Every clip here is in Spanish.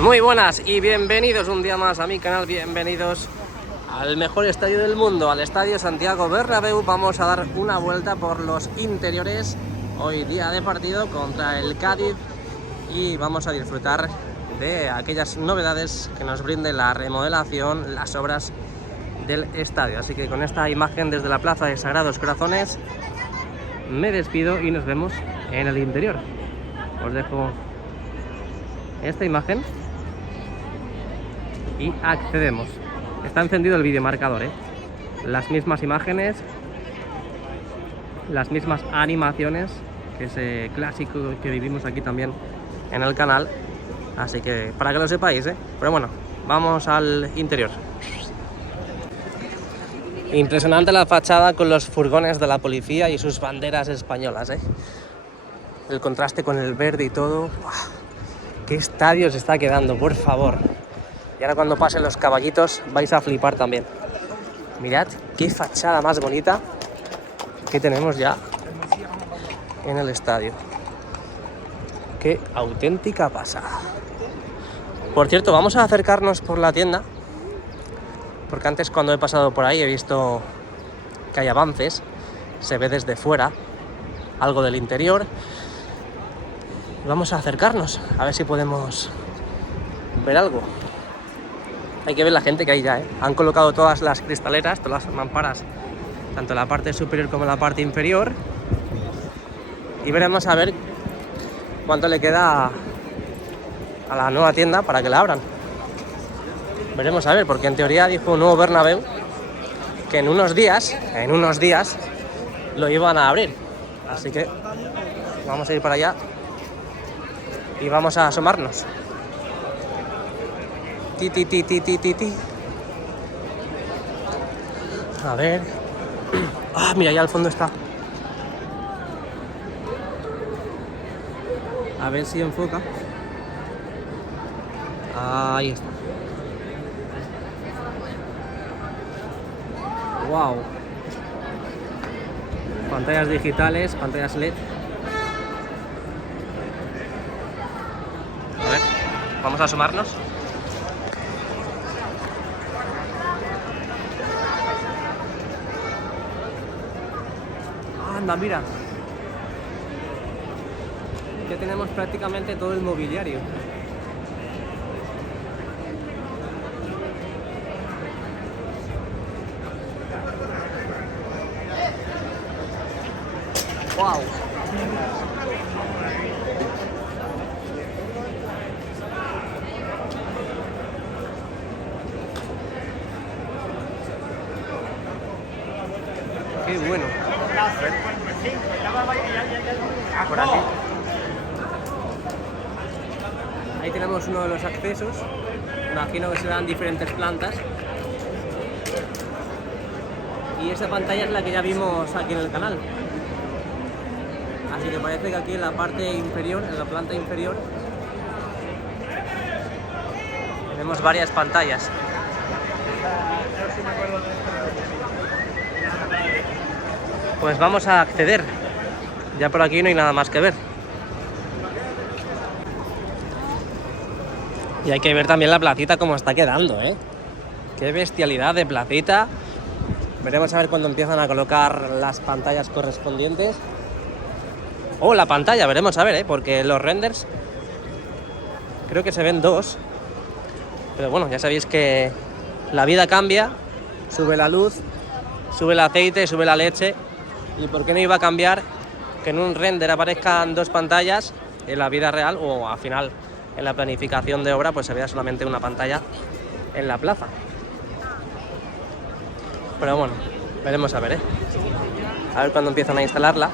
Muy buenas y bienvenidos un día más a mi canal, bienvenidos al mejor estadio del mundo, al Estadio Santiago Bernabéu. Vamos a dar una vuelta por los interiores, hoy día de partido contra el Cádiz, y vamos a disfrutar de aquellas novedades que nos brinde la remodelación, las obras del estadio. Así que con esta imagen desde la Plaza de Sagrados Corazones me despido y nos vemos en el interior. Os dejo esta imagen y accedemos. Está encendido el videomarcador, las mismas imágenes, las mismas animaciones, que ese clásico que vivimos aquí también en el canal, así que para que lo sepáis, pero bueno, vamos al interior. Impresionante la fachada con los furgones de la policía y sus banderas españolas, el contraste con el verde y todo. ¡Buah! ¡Qué estadio se está quedando, por favor! Y ahora cuando pasen los caballitos vais a flipar también. Mirad qué fachada más bonita que tenemos ya en el estadio. Qué auténtica pasada. Por cierto, vamos a acercarnos por la tienda, porque antes cuando he pasado por ahí he visto que hay avances, se ve desde fuera algo del interior. Vamos a acercarnos a ver si podemos ver algo. Hay que ver la gente que hay ya, Han colocado todas las cristaleras, todas las mamparas, tanto en la parte superior como en la parte inferior. Y veremos a ver cuánto le queda a la nueva tienda para que la abran. Veremos a ver, porque en teoría dijo un nuevo Bernabéu que en unos días lo iban a abrir. Así que vamos a ir para allá y vamos a asomarnos. A ver. Ah, mira, allá al fondo está. A ver si enfoca. Ahí está. Wow. Pantallas digitales, pantallas LED. A ver, vamos a asomarnos. Anda, mira. Ya tenemos prácticamente todo el mobiliario. Wow. Qué bueno. Por aquí. Ahí tenemos uno de los accesos. Imagino que serán diferentes plantas. Y esa pantalla es la que ya vimos aquí en el canal. Así que parece que aquí en la parte inferior, en la planta inferior, tenemos varias pantallas. Pues vamos a acceder. Ya por aquí no hay nada más que ver. Y hay que ver también la placita cómo está quedando, Qué bestialidad de placita. Veremos a ver cuando empiezan a colocar las pantallas correspondientes. O la pantalla, veremos a ver, porque los renders creo que se ven dos. Pero bueno, ya sabéis que la vida cambia. Sube la luz, sube el aceite, sube la leche. ¿Y por qué no iba a cambiar que en un render aparezcan dos pantallas en la vida real, o al final en la planificación de obra pues se vea solamente una pantalla en la plaza? Pero bueno, veremos a ver, a ver cuándo empiezan a instalarla.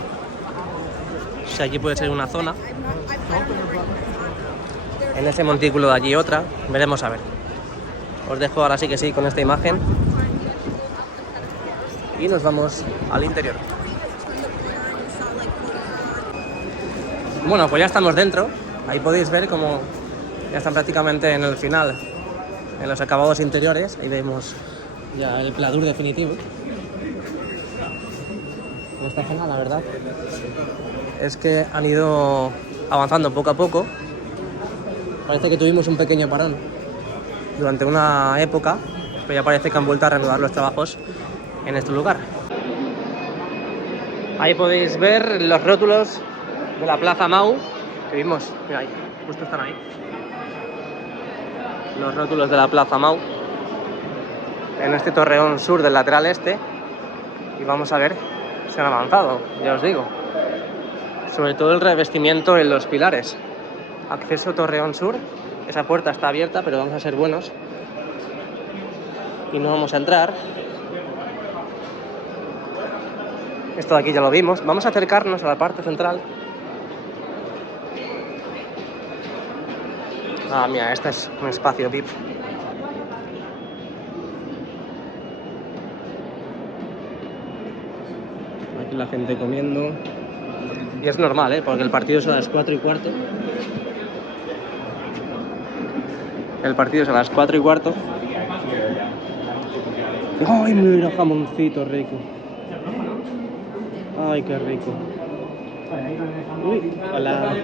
Si aquí puede ser una zona, en ese montículo de allí otra, veremos a ver. Os dejo ahora sí que sí con esta imagen y nos vamos al interior. Bueno, pues ya estamos dentro. Ahí podéis ver cómo ya están prácticamente en el final, en los acabados interiores. Ahí vemos ya el pladur definitivo. En esta zona, la verdad, es que han ido avanzando poco a poco. Parece que tuvimos un pequeño parón durante una época, pero ya parece que han vuelto a reanudar los trabajos en este lugar. Ahí podéis ver los rótulos de la Plaza Mau que vimos. Mira ahí, justo están ahí. Los rótulos de la Plaza Mau en este torreón sur del lateral este. Y vamos a ver si han avanzado, ya os digo. Sobre todo el revestimiento en los pilares. Acceso Torreón Sur. Esa puerta está abierta, pero vamos a ser buenos y no vamos a entrar. Esto de aquí ya lo vimos. Vamos a acercarnos a la parte central. Ah, mira, este es un espacio VIP. Aquí la gente comiendo. Y es normal, ¿eh? Porque el partido es a las 4:15. El partido es a las 4:15. ¡Ay, mira, jamoncito rico! ¡Ay, qué rico! Uy, hola.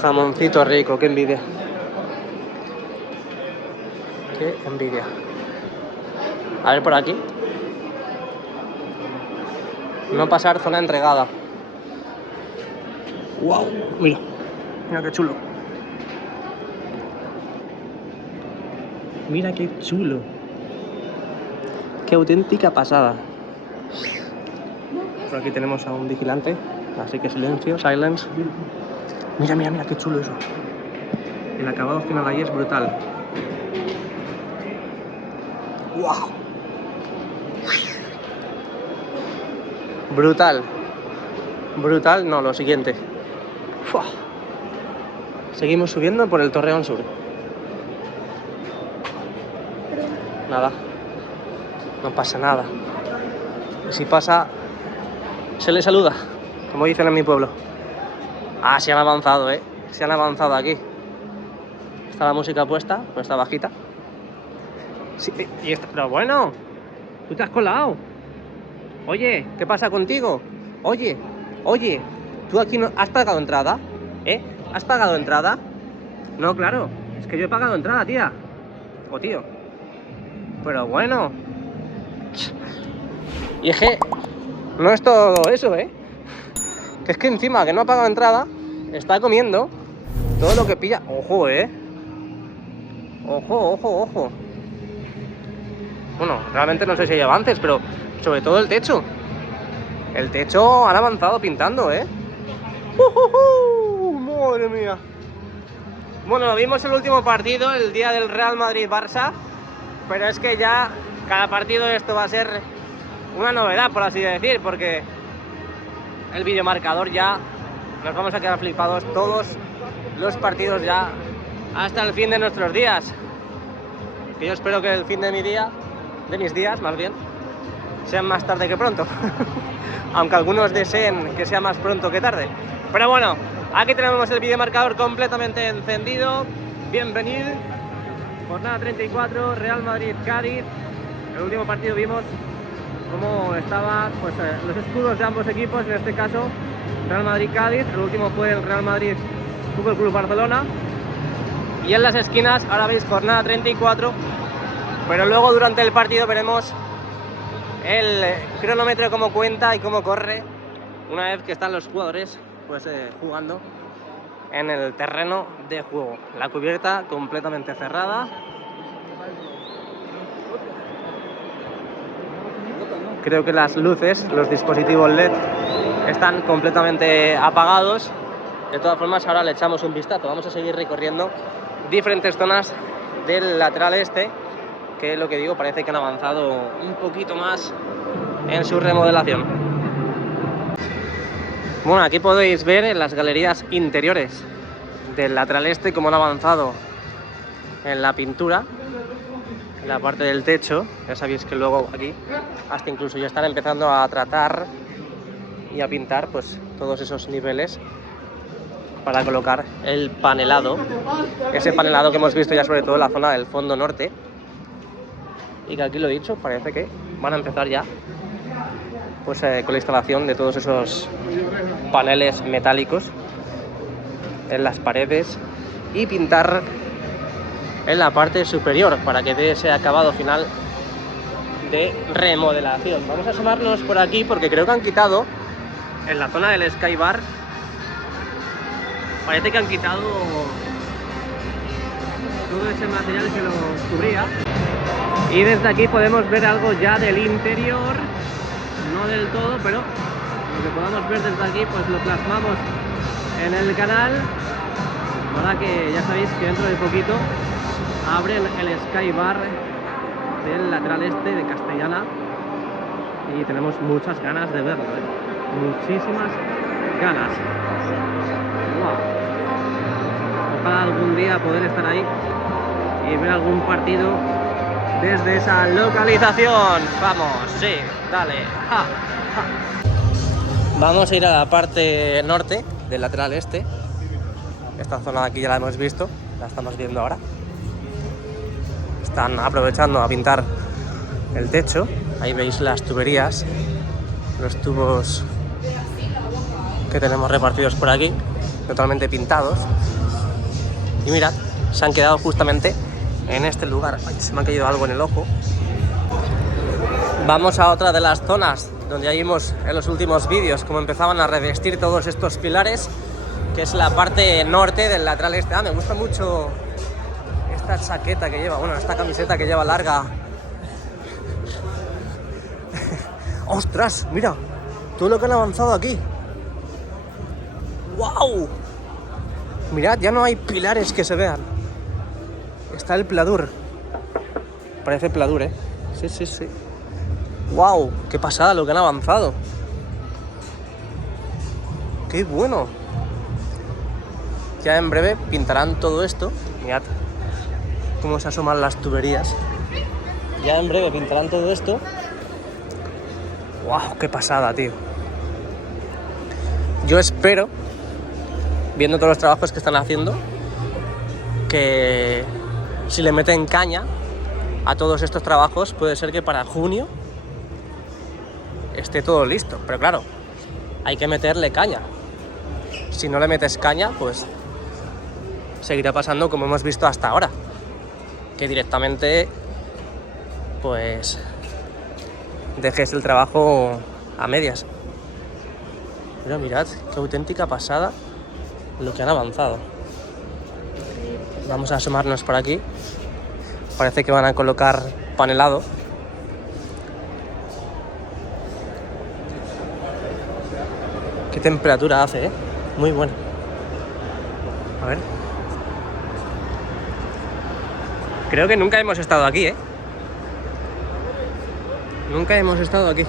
Jamoncito rico, qué envidia. Qué envidia. A ver por aquí. No pasar zona entregada. ¡Wow! Mira, mira qué chulo. Mira qué chulo. Qué auténtica pasada. Por aquí tenemos a un vigilante, así que silencio, silence. Mira, mira, mira qué chulo eso. El acabado final ahí es brutal. ¡Wow! Brutal. Brutal, no, lo siguiente. ¡Fua! Seguimos subiendo por el Torreón Sur. Nada. No pasa nada. Y si pasa, se le saluda, como dicen en mi pueblo. Ah, se han avanzado, ¿eh? Se han avanzado aquí. Está la música puesta, pero está bajita. Sí, y está, pero bueno, tú te has colado. Oye, ¿qué pasa contigo? Oye, ¿tú aquí no has pagado entrada? ¿Eh? ¿Has pagado entrada? No, claro, es que yo he pagado entrada, tía. O tío. Pero bueno. Y es que no es todo eso, ¿eh? Que es que encima que no ha pagado entrada, está comiendo todo lo que pilla. Ojo, ¿eh? Ojo. Bueno, realmente no sé si hay avances, pero sobre todo el techo. El techo han avanzado pintando, ¿eh? ¡Madre mía! Bueno, vimos el último partido, el día del Real Madrid-Barça, pero es que ya cada partido esto va a ser una novedad, por así decir, porque el videomarcador ya nos vamos a quedar flipados todos los partidos ya hasta el fin de nuestros días. Que yo espero que el fin de mis días más bien, sean más tarde que pronto. Aunque algunos deseen que sea más pronto que tarde. Pero bueno, aquí tenemos el videomarcador completamente encendido. Bienvenido. Jornada 34, Real Madrid-Cádiz. El último partido vimos cómo estaban pues, los escudos de ambos equipos, en este caso Real Madrid-Cádiz. El último fue el Real Madrid Fútbol Club Barcelona. Y en las esquinas, ahora veis jornada 34. Pero luego durante el partido veremos el cronómetro cómo cuenta y cómo corre una vez que están los jugadores pues jugando en el terreno de juego. La cubierta completamente cerrada. Creo que las luces, los dispositivos LED están completamente apagados. De todas formas, ahora le echamos un vistazo. Vamos a seguir recorriendo diferentes zonas del lateral este, que lo que digo, parece que han avanzado un poquito más en su remodelación. Bueno, aquí podéis ver en las galerías interiores del lateral este cómo han avanzado en la pintura, en la parte del techo. Ya sabéis que luego aquí hasta incluso ya están empezando a tratar y a pintar pues todos esos niveles para colocar el panelado, ese panelado que hemos visto ya sobre todo en la zona del fondo norte, y que aquí lo he dicho, parece que van a empezar ya pues con la instalación de todos esos paneles metálicos en las paredes y pintar en la parte superior para que dé ese acabado final de remodelación. Vamos a asomarnos por aquí porque creo que han quitado en la zona del Sky Bar, parece que han quitado todo ese material que lo cubría, y desde aquí podemos ver algo ya del interior, no del todo, pero lo que podamos ver desde aquí pues lo plasmamos en el canal. Ahora que ya sabéis que dentro de poquito abren el Sky Bar del lateral este de Castellana y tenemos muchas ganas de verlo, muchísimas ganas. Wow. Ojalá algún día poder estar ahí y ver algún partido desde esa localización. Vamos, sí, dale. Ja, ja. Vamos a ir a la parte norte del lateral este. Esta zona de aquí ya la hemos visto, la estamos viendo ahora. Están aprovechando a pintar el techo. Ahí veis las tuberías, los tubos que tenemos repartidos por aquí, totalmente pintados. Y mirad, se han quedado justamente en este lugar. Ay, se me ha caído algo en el ojo. Vamos a otra de las zonas donde ya vimos en los últimos vídeos cómo empezaban a revestir todos estos pilares, que es la parte norte del lateral este. Me gusta mucho esta chaqueta que lleva, bueno, esta camiseta que lleva larga. ¡Ostras! Mira, todo lo que han avanzado aquí. ¡Wow! Mirad, ya no hay pilares que se vean. Está el pladur. Parece pladur, ¿eh? Sí, sí, sí. ¡Wow! ¡Qué pasada lo que han avanzado! ¡Qué bueno! Ya en breve pintarán todo esto. Mirad cómo se asoman las tuberías. Ya en breve pintarán todo esto. ¡Wow! ¡Qué pasada, tío! Yo espero, viendo todos los trabajos que están haciendo, que si le meten caña a todos estos trabajos, puede ser que para junio esté todo listo. Pero claro, hay que meterle caña. Si no le metes caña, pues seguirá pasando como hemos visto hasta ahora, que directamente pues dejes el trabajo a medias. Pero mirad qué auténtica pasada lo que han avanzado. Vamos a asomarnos por aquí. Parece que van a colocar panelado. Qué temperatura hace, ¿eh? Muy buena. A ver. Creo que nunca hemos estado aquí, ¿eh? Nunca hemos estado aquí.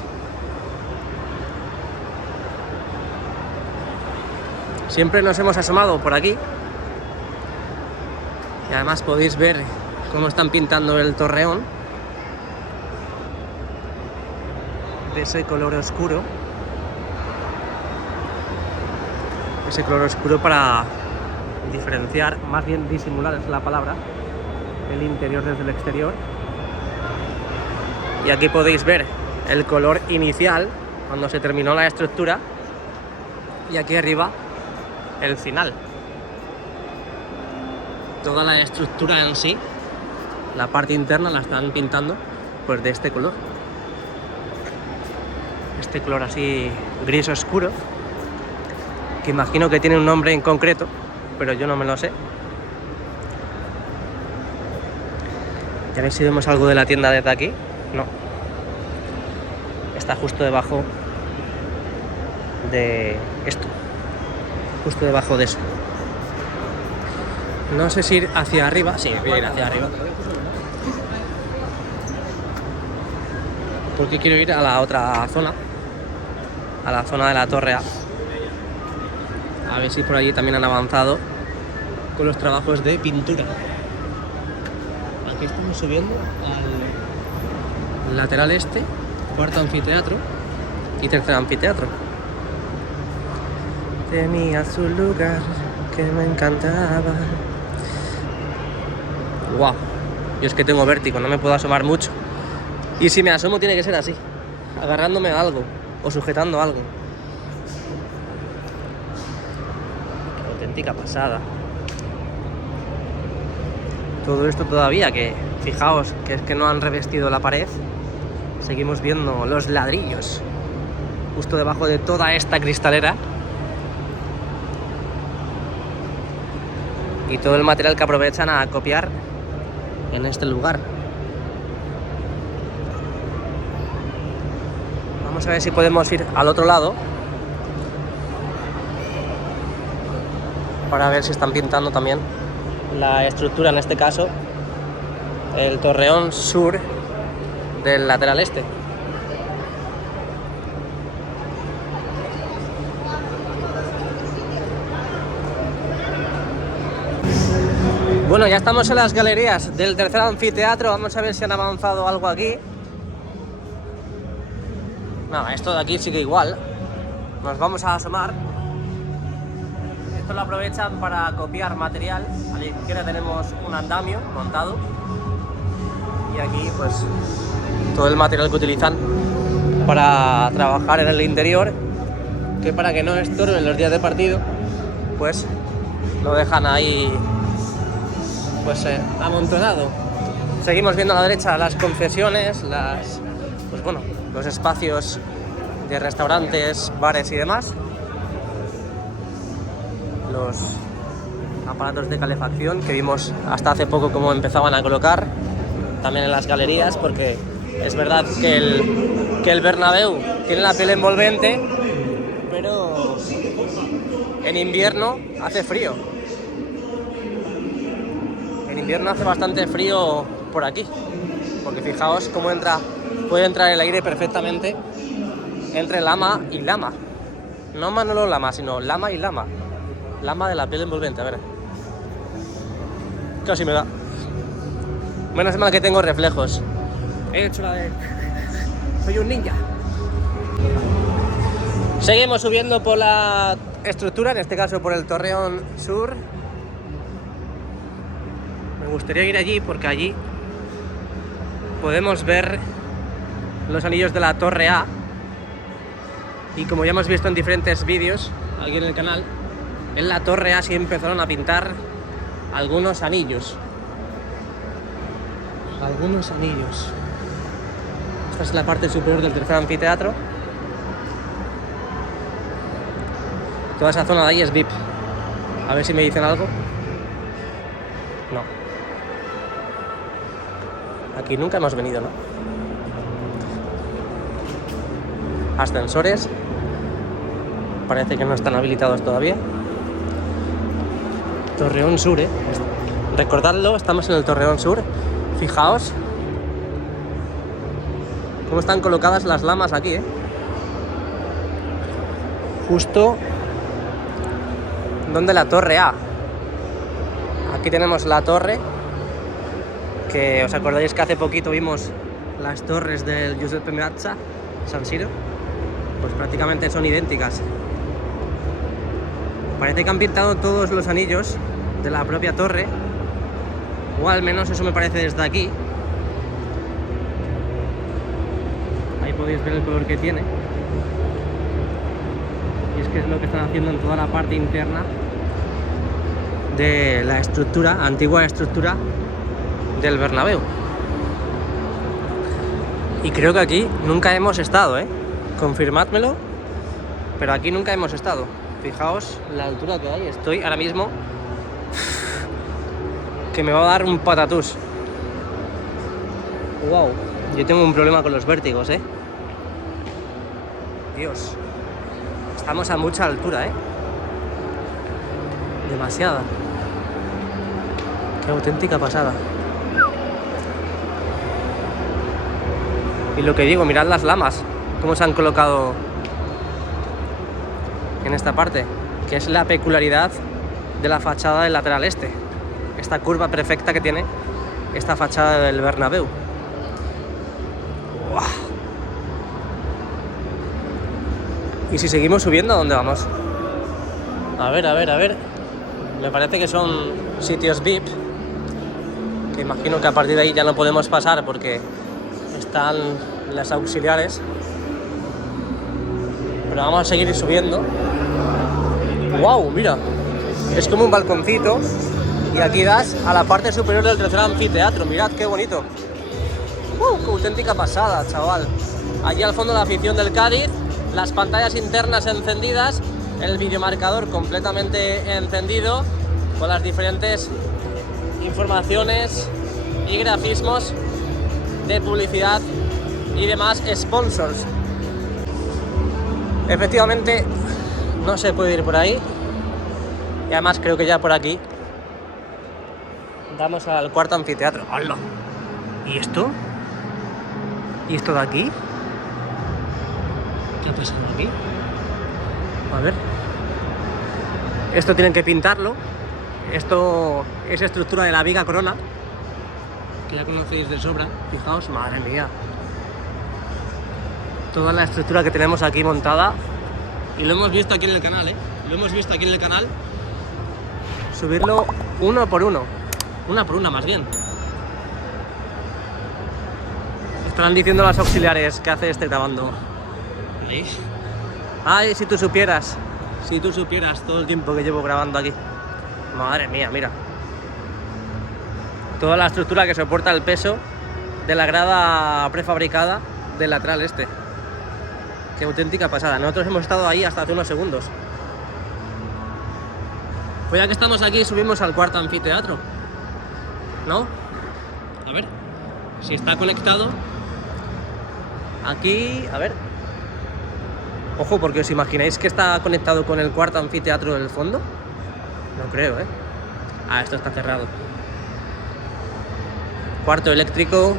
Siempre nos hemos asomado por aquí. Y además podéis ver cómo están pintando el torreón. De ese color oscuro. Ese color oscuro para diferenciar, más bien disimular es la palabra, el interior desde el exterior. Y aquí podéis ver el color inicial cuando se terminó la estructura, y aquí arriba el final. Toda la estructura en sí, la parte interna la están pintando pues de este color. Este color así gris oscuro, que imagino que tiene un nombre en concreto, pero yo no me lo sé. Ya ver si vemos algo de la tienda desde aquí. No. Está justo debajo de esto. Justo debajo de eso. No sé si ir hacia arriba. Sí, voy a ir hacia arriba. Porque quiero ir a la otra zona. A la zona de la Torre A. A ver si por allí también han avanzado con los trabajos de pintura. Aquí estamos subiendo al lateral este, cuarto anfiteatro y tercer anfiteatro. Tenía su lugar que me encantaba. Wow, yo es que tengo vértigo, no me puedo asomar mucho. Y si me asomo tiene que ser así, agarrándome a algo o sujetando algo. Qué auténtica pasada. todo esto todavía, que fijaos que es que no han revestido la pared. Seguimos viendo los ladrillos justo debajo de toda esta cristalera. Y todo el material que aprovechan a copiar en este lugar. Vamos a ver si podemos ir al otro lado para ver si están pintando también la estructura, en este caso el torreón sur del lateral este. Bueno, ya estamos en las galerías del tercer anfiteatro. Vamos a ver si han avanzado algo aquí. No, esto de aquí sigue igual. Nos vamos a asomar. Esto lo aprovechan para copiar material. A la izquierda tenemos un andamio montado. Y aquí pues todo el material que utilizan para trabajar en el interior, que para que no estorben los días de partido, pues lo dejan ahí pues amontonado. Seguimos viendo a la derecha las concesiones, pues bueno, los espacios de restaurantes, bares y demás, los aparatos de calefacción que vimos hasta hace poco cómo empezaban a colocar también en las galerías, porque es verdad que el Bernabéu tiene la piel envolvente, pero en invierno hace frío. En invierno hace bastante frío por aquí, porque fijaos cómo puede entrar el aire perfectamente entre lama y lama. No Manolo Lama, sino lama y lama. Lama de la piel envolvente, a ver. Casi me da. Menos mal que tengo reflejos. He hecho la de... Soy un ninja. Seguimos subiendo por la estructura, en este caso por el torreón sur. Me gustaría ir allí porque allí podemos ver los anillos de la Torre A. Y como ya hemos visto en diferentes vídeos aquí en el canal, en la Torre A sí empezaron a pintar algunos anillos. Algunos anillos. Esta es la parte superior del tercer anfiteatro. Toda esa zona de ahí es VIP. A ver si me dicen algo. No. Aquí nunca hemos venido, ¿no? Ascensores. Parece que no están habilitados todavía. Torreón Sur, ¿eh? Recordadlo, estamos en el Torreón Sur. Fijaos cómo están colocadas las lamas aquí, ¿eh? Justo donde la Torre A. Aquí tenemos la torre, que os acordáis que hace poquito vimos las torres del Giuseppe Meazza, San Siro. Pues prácticamente son idénticas. Parece que han pintado todos los anillos de la propia torre, o al menos eso me parece desde aquí. Ahí podéis ver el color que tiene. Y es que es lo que están haciendo en toda la parte interna de la estructura, antigua estructura del Bernabéu. Y creo que aquí nunca hemos estado, ¿eh? Confirmádmelo, pero aquí nunca hemos estado. Fijaos la altura que hay. Estoy ahora mismo que me va a dar un patatús. Wow, yo tengo un problema con los vértigos, ¿eh? Dios, estamos a mucha altura, ¿eh? Demasiada. Qué auténtica pasada. Y lo que digo, mirad las lamas, cómo se han colocado en esta parte, que es la peculiaridad de la fachada del lateral este. Esta curva perfecta que tiene esta fachada del Bernabéu. ¡Wow! Y si seguimos subiendo, ¿a dónde vamos? A ver. Me parece que son sitios VIP, que imagino que a partir de ahí ya no podemos pasar porque están las auxiliares. Pero vamos a seguir subiendo. ¡Wow! Mira, es como un balconcito Y aquí das a la parte superior del tercer anfiteatro. Mirad qué bonito. ¡Qué auténtica pasada, chaval! Allí al fondo la afición del Cádiz, las pantallas internas encendidas, el videomarcador completamente encendido, con las diferentes informaciones y grafismos de publicidad y demás sponsors. Efectivamente, no se puede ir por ahí. Y además creo que ya por aquí damos al cuarto anfiteatro. ¡Hala! ¿Y esto? ¿Y esto de aquí? ¿Qué ha pasado aquí? A ver. Esto tienen que pintarlo. Esto es estructura de la viga corona, que ya conocéis de sobra. Fijaos, madre mía. Toda la estructura que tenemos aquí montada. Y lo hemos visto aquí en el canal, ¿eh? Lo hemos visto aquí en el canal. Subirlo uno por uno. Una por una, más bien. Estarán diciendo las auxiliares que hace este grabando. ¿Veis? Ay, si tú supieras. Si tú supieras todo el tiempo que llevo grabando aquí. Madre mía, mira. Toda la estructura que soporta el peso de la grada prefabricada del lateral este. Qué auténtica pasada. Nosotros hemos estado ahí hasta hace unos segundos. Pues ya que estamos aquí, subimos al cuarto anfiteatro. ¿No? A ver. Si está conectado. Aquí, a ver. Ojo, porque os imagináis que está conectado con el cuarto anfiteatro del fondo. No creo, ¿eh? Ah, esto está cerrado. Cuarto eléctrico.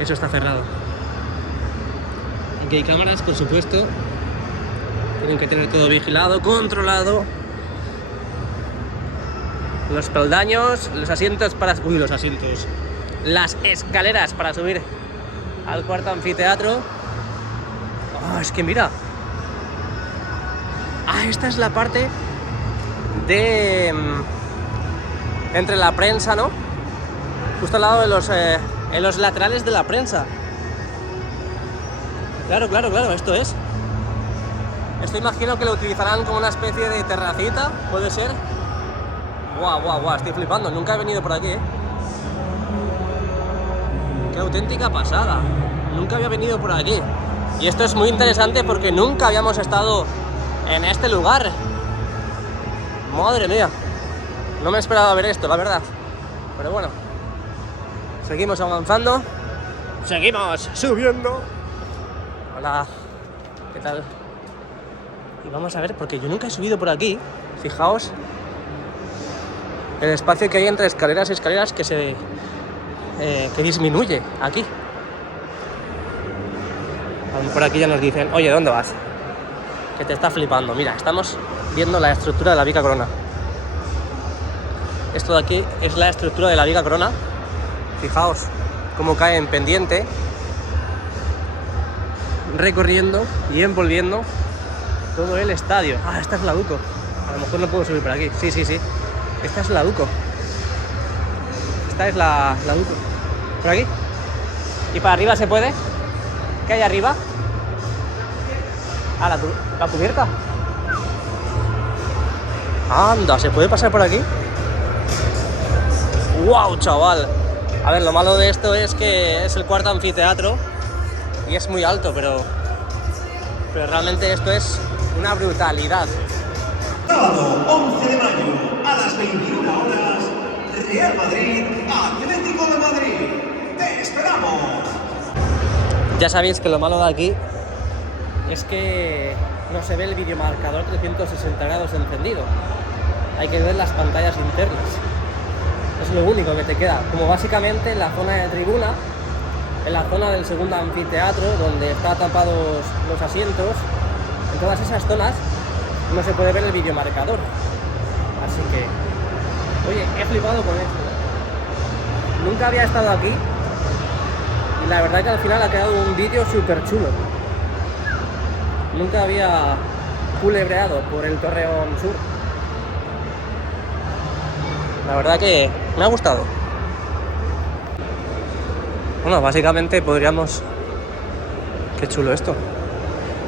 Eso está cerrado. Aquí hay cámaras, por supuesto. Tienen que tener todo vigilado, controlado. Los peldaños, los asientos para... Uy, los asientos. Las escaleras para subir al cuarto anfiteatro. Oh, es que mira. Ah, esta es la parte de... entre la prensa, ¿no? Justo al lado de los... en los laterales de la prensa. Claro, claro, claro, esto es. Esto imagino que lo utilizarán como una especie de terracita, puede ser. Guau, guau, guau, estoy flipando, nunca he venido por aquí, ¿eh? Qué auténtica pasada. Nunca había venido por aquí. Y esto es muy interesante porque nunca habíamos estado en este lugar. Madre mía. No me esperaba ver esto, la verdad. Pero bueno. Seguimos avanzando. Seguimos subiendo. Hola. ¿Qué tal? Y vamos a ver, porque yo nunca he subido por aquí. Fijaos el espacio que hay entre escaleras y escaleras que se... que disminuye aquí. Por aquí ya nos dicen, oye, ¿dónde vas? Que te está flipando. Mira, estamos viendo la estructura de la viga corona. Esto de aquí es la estructura de la viga corona. Fijaos cómo cae en pendiente, recorriendo y envolviendo todo el estadio. Ah, esta es la Duco. A lo mejor no puedo subir por aquí. Sí, sí, sí. Esta es la Duco. Esta es la Duco. ¿Por aquí? ¿Y para arriba se puede? ¿Qué hay arriba? Ah, la cubierta. Anda, ¿se puede pasar por aquí? ¡Wow, chaval! A ver, lo malo de esto es que es el cuarto anfiteatro y es muy alto, pero realmente esto es una brutalidad. Sábado 11 de mayo a las 21 horas, Real Madrid, Atlético de Madrid. ¡Te esperamos! Ya sabéis que lo malo de aquí es que no se ve el videomarcador 360 grados encendido. Hay que ver las pantallas internas. Es lo único que te queda. Como básicamente en la zona de tribuna, en la zona del segundo anfiteatro, donde están tapados los asientos, en todas esas zonas no se puede ver el videomarcador. Así que, oye, he flipado con esto. Nunca había estado aquí y la verdad que al final ha quedado un vídeo súper chulo. Nunca había culebreado por el Torreón Sur. La verdad que me ha gustado. Bueno, básicamente podríamos... Qué chulo esto.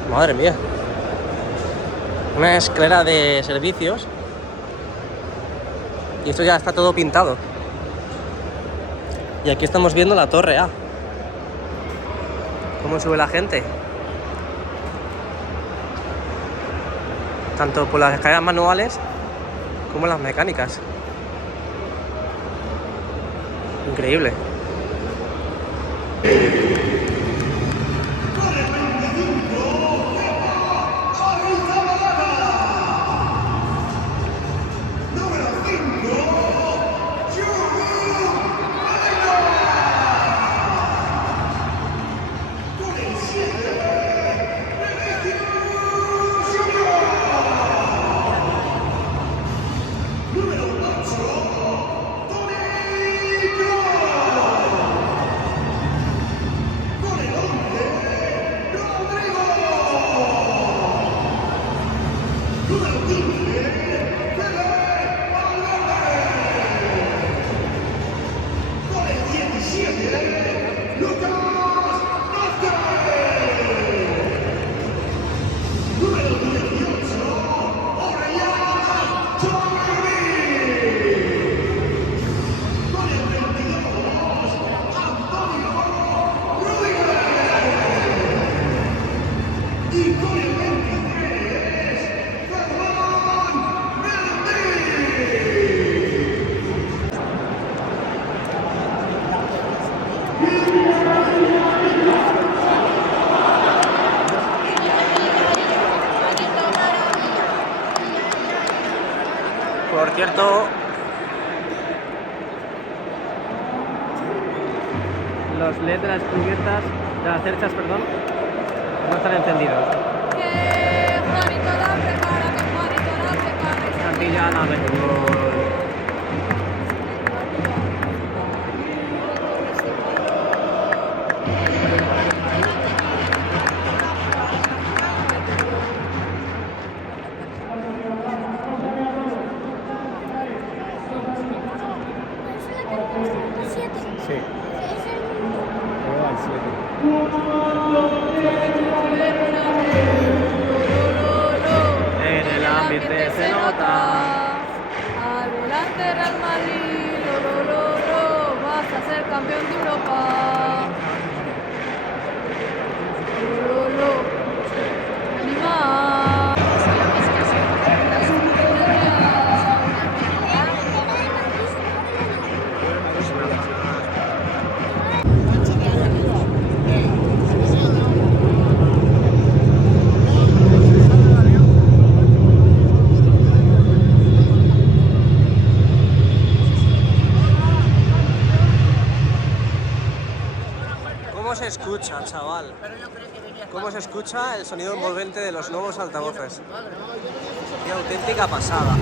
Madre mía. Una escalera de servicios. Y esto ya está todo pintado. Y aquí estamos viendo la torre A. Cómo sube la gente. Tanto por las escaleras manuales como las mecánicas. Increíble. Por cierto, los LED de las cubiertas, de las cerchas, perdón, no están encendidos. Que Juanito la prepara, que Juanito la prepara. Cantilla la mejor. Sí. En el ambiente se nota. Al volante Real Madrid, lo, vas a ser campeón de Europa. Lo, anima. ¿Cómo se escucha, chaval? ¿Cómo se escucha el sonido envolvente de los nuevos altavoces? Qué auténtica pasada.